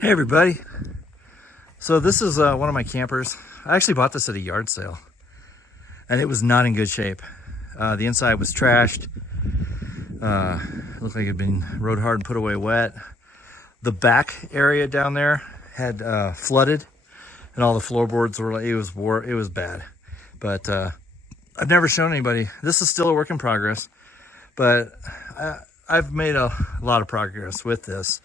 Hey everybody. So this is one of my campers. I actually bought this at a yard sale and it was not in good shape. The inside was trashed. It looked like it had been rode hard and put away wet. The back area down there had flooded and all the floorboards were, it was bad. But I've never shown anybody. This is still a work in progress, but I've made a lot of progress with this.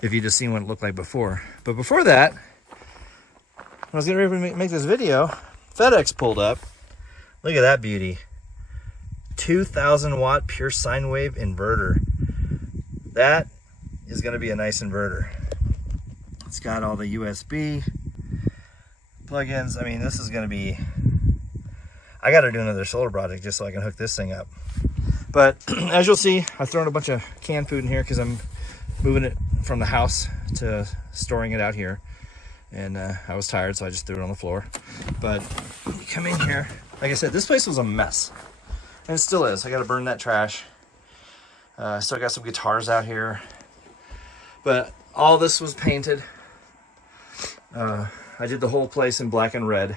If you just seen what it looked like before. But before that, when I was getting ready to make this video, FedEx pulled up. Look at that beauty. 2,000 watt pure sine wave inverter. That is gonna be a nice inverter. It's got all the USB plugins. I mean, this is gonna be, I gotta do another solar project just so I can hook this thing up. But as you'll see, I've thrown a bunch of canned food in here because I'm moving it from the house to storing it out here, and I was tired, so I just threw it on the floor. But you come in here, like I said, this place was a mess, and it still is. I got to burn that trash. Still got some guitars out here, but all this was painted. I did the whole place in black and red.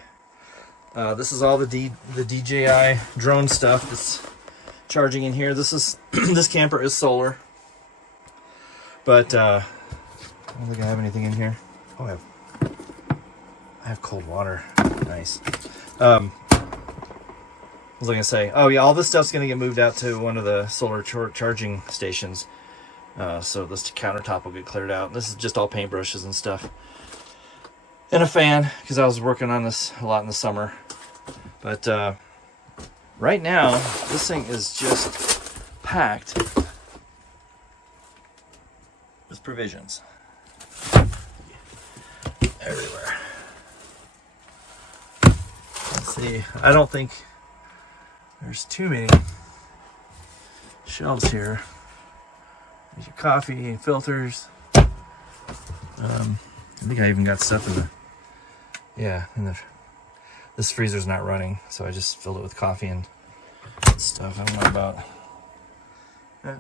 This is all the DJI drone stuff that's charging in here. This camper is solar. But I don't think I have anything in here. Oh, I have cold water. Nice. What was I gonna say? Oh yeah, all this stuff's gonna get moved out to one of the solar charging stations. So this countertop will get cleared out. This is just all paintbrushes and stuff. And a fan, because I was working on this a lot in the summer. But right now, this thing is just packed with provisions everywhere. Let's see, I don't think there's too many shelves here. There's your coffee and filters. I think I even got stuff in this freezer's not running, so I just filled it with coffee and stuff. I don't know about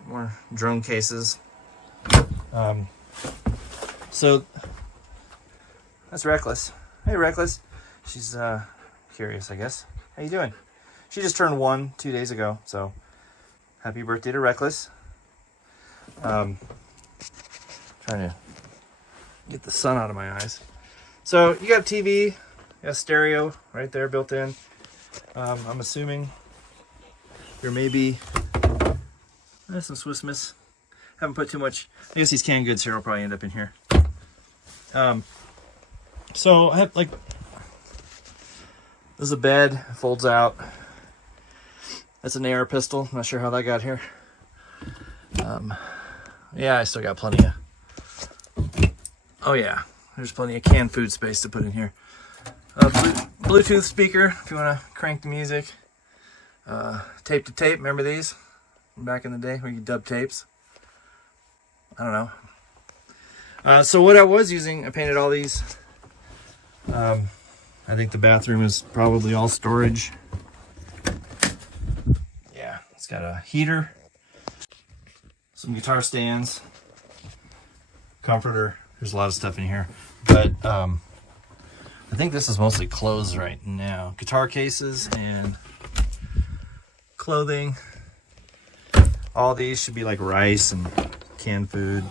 more drone cases. So that's Reckless. Hey Reckless. She's curious, I guess. How you doing? She just turned 2 days ago, so happy birthday to Reckless. Trying to get the sun out of my eyes. So you got a TV, you got a stereo right there built in. I'm assuming there may be some Swiss Miss. Haven't put too much. I guess these canned goods here will probably end up in here. So I have, like, this is a bed, folds out. That's an AR pistol. Not sure how that got here. Yeah, I still got plenty of. Oh yeah, there's plenty of canned food space to put in here. Bluetooth speaker if you want to crank the music. Tape to tape. Remember these from back in the day where you dub tapes? I don't know. So what I was using, I painted all these. I think the bathroom is probably all storage. Yeah, it's got a heater, some guitar stands, comforter. There's a lot of stuff in here, but I think this is mostly clothes right now. Guitar cases and clothing. All these should be like rice and canned food.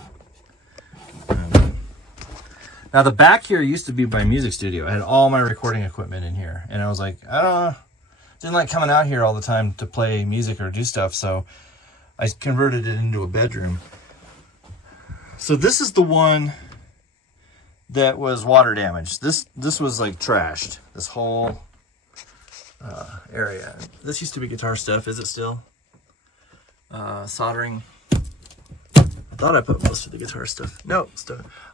Now the back here used to be my music studio. I had all my recording equipment in here, and I was like, I don't know, didn't like coming out here all the time to play music or do stuff, so I converted it into a bedroom. So this is the one that was water damaged. This was like trashed, this whole area. This used to be guitar stuff. Is it still? Soldering. I thought I put most of the guitar stuff. No,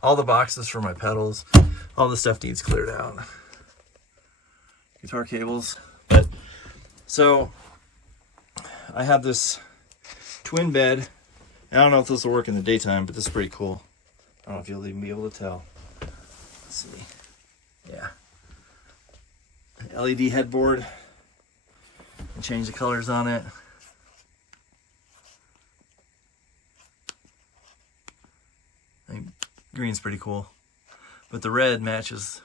all the boxes for my pedals. All the stuff needs cleared out. Guitar cables. But so I have this twin bed. I don't know if this will work in the daytime, but this is pretty cool. I don't know if you'll even be able to tell. Let's see. Yeah. An LED headboard. And change the colors on it. I think green's pretty cool. but the red matches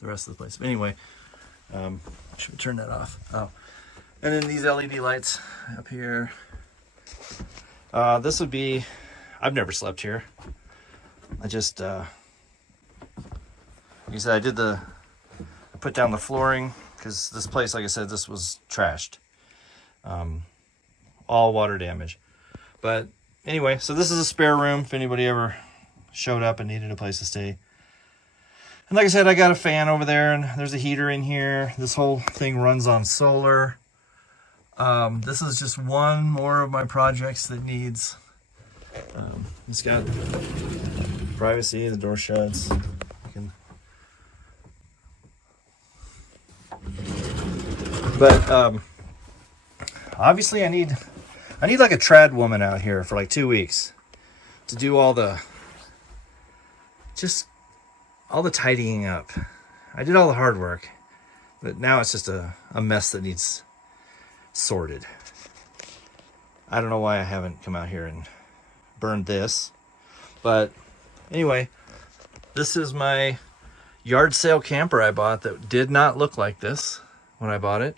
the rest of the place. But anyway, should we turn that off? Oh, and then these LED lights up here. This would be, I've never slept here. I just, like I said, I put down the flooring because this place, like I said, this was trashed. All water damage. But anyway, so this is a spare room if anybody ever showed up and needed a place to stay. And like I said, I got a fan over there, and there's a heater in here. This whole thing runs on solar. This is just one more of my projects that needs. It's got privacy, the door shuts. But obviously I need like a trad woman out here for like 2 weeks to do all the tidying up. I did all the hard work, but now it's just a mess that needs sorted. I don't know why I haven't come out here and burned this, but anyway, this is my yard sale camper I bought that did not look like this when I bought it.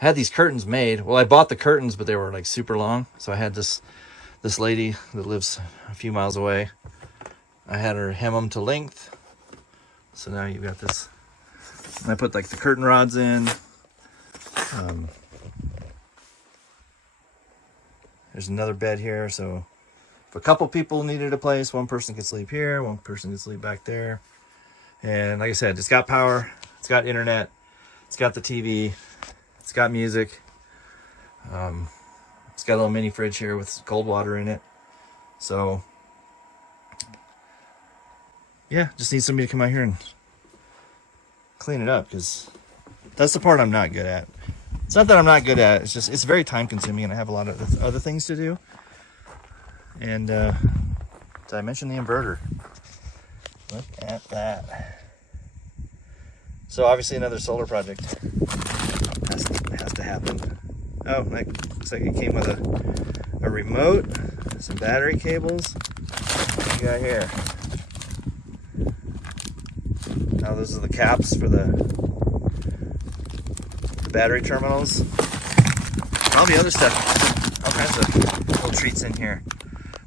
I had these curtains made. Well, I bought the curtains, but they were like super long. So I had this lady that lives a few miles away. I had her hem them to length. So now you've got this. And I put like the curtain rods in. There's another bed here. So if a couple people needed a place, one person could sleep here, one person could sleep back there. And like I said, it's got power. It's got internet. It's got the TV. It's got music. It's got a little mini fridge here with cold water in it. So, yeah, just need somebody to come out here and clean it up, because that's the part I'm not good at. It's not that I'm not good at it. It's just, it's very time consuming, and I have a lot of other things to do. And did I mention the inverter? Look at that. So obviously another solar project has to happen. Oh, looks like it came with a remote, some battery cables. What you got here? Now those are the caps for the battery terminals. All the other stuff, all kinds of little treats in here.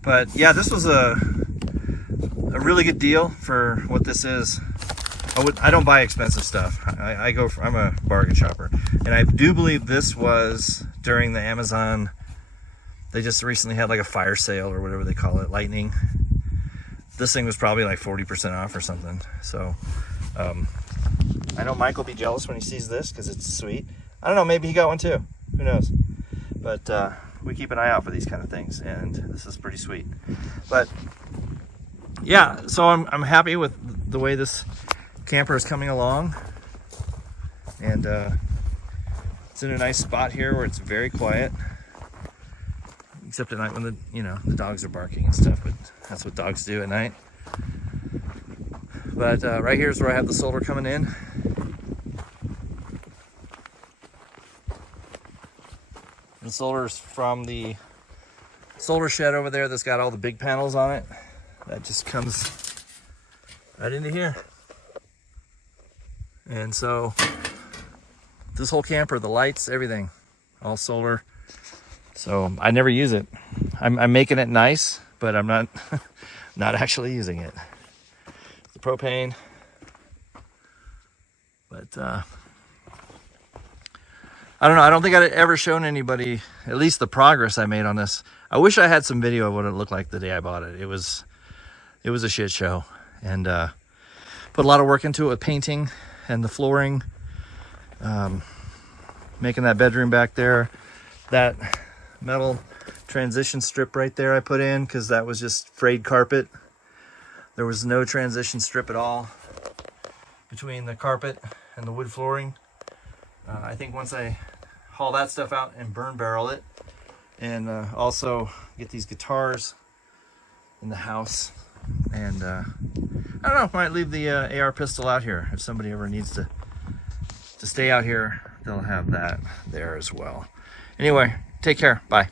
But yeah, this was a really good deal for what this is. I don't buy expensive stuff. I'm a bargain shopper. And I do believe this was during the Amazon, they just recently had like a fire sale or whatever they call it, lightning. This thing was probably like 40% off or something. So I know Mike will be jealous when he sees this because it's sweet. I don't know, maybe he got one too. Who knows? But we keep an eye out for these kind of things, and this is pretty sweet. But yeah, so I'm happy with the way this camper is coming along, and it's in a nice spot here where it's very quiet, except at night when the dogs are barking and stuff, but that's what dogs do at night. But right here is where I have the solar coming in. The solar's from the solar shed over there that's got all the big panels on it. That just comes right into here. And so this whole camper, the lights, everything, all solar. So I never use it. I'm making it nice, but I'm not not actually using it. The propane. But I don't know. I don't think I'd ever shown anybody, at least the progress I made on this. I wish I had some video of what it looked like the day I bought it. It was a shit show, and put a lot of work into it with painting and the flooring, making that bedroom back there, that metal transition strip right there I put in because that was just frayed carpet. There was no transition strip at all between the carpet and the wood flooring. I think once I haul that stuff out and burn barrel it, and also get these guitars in the house, and I don't know, might leave the AR pistol out here. If somebody ever needs to stay out here, they'll have that there as well. Anyway, take care. Bye.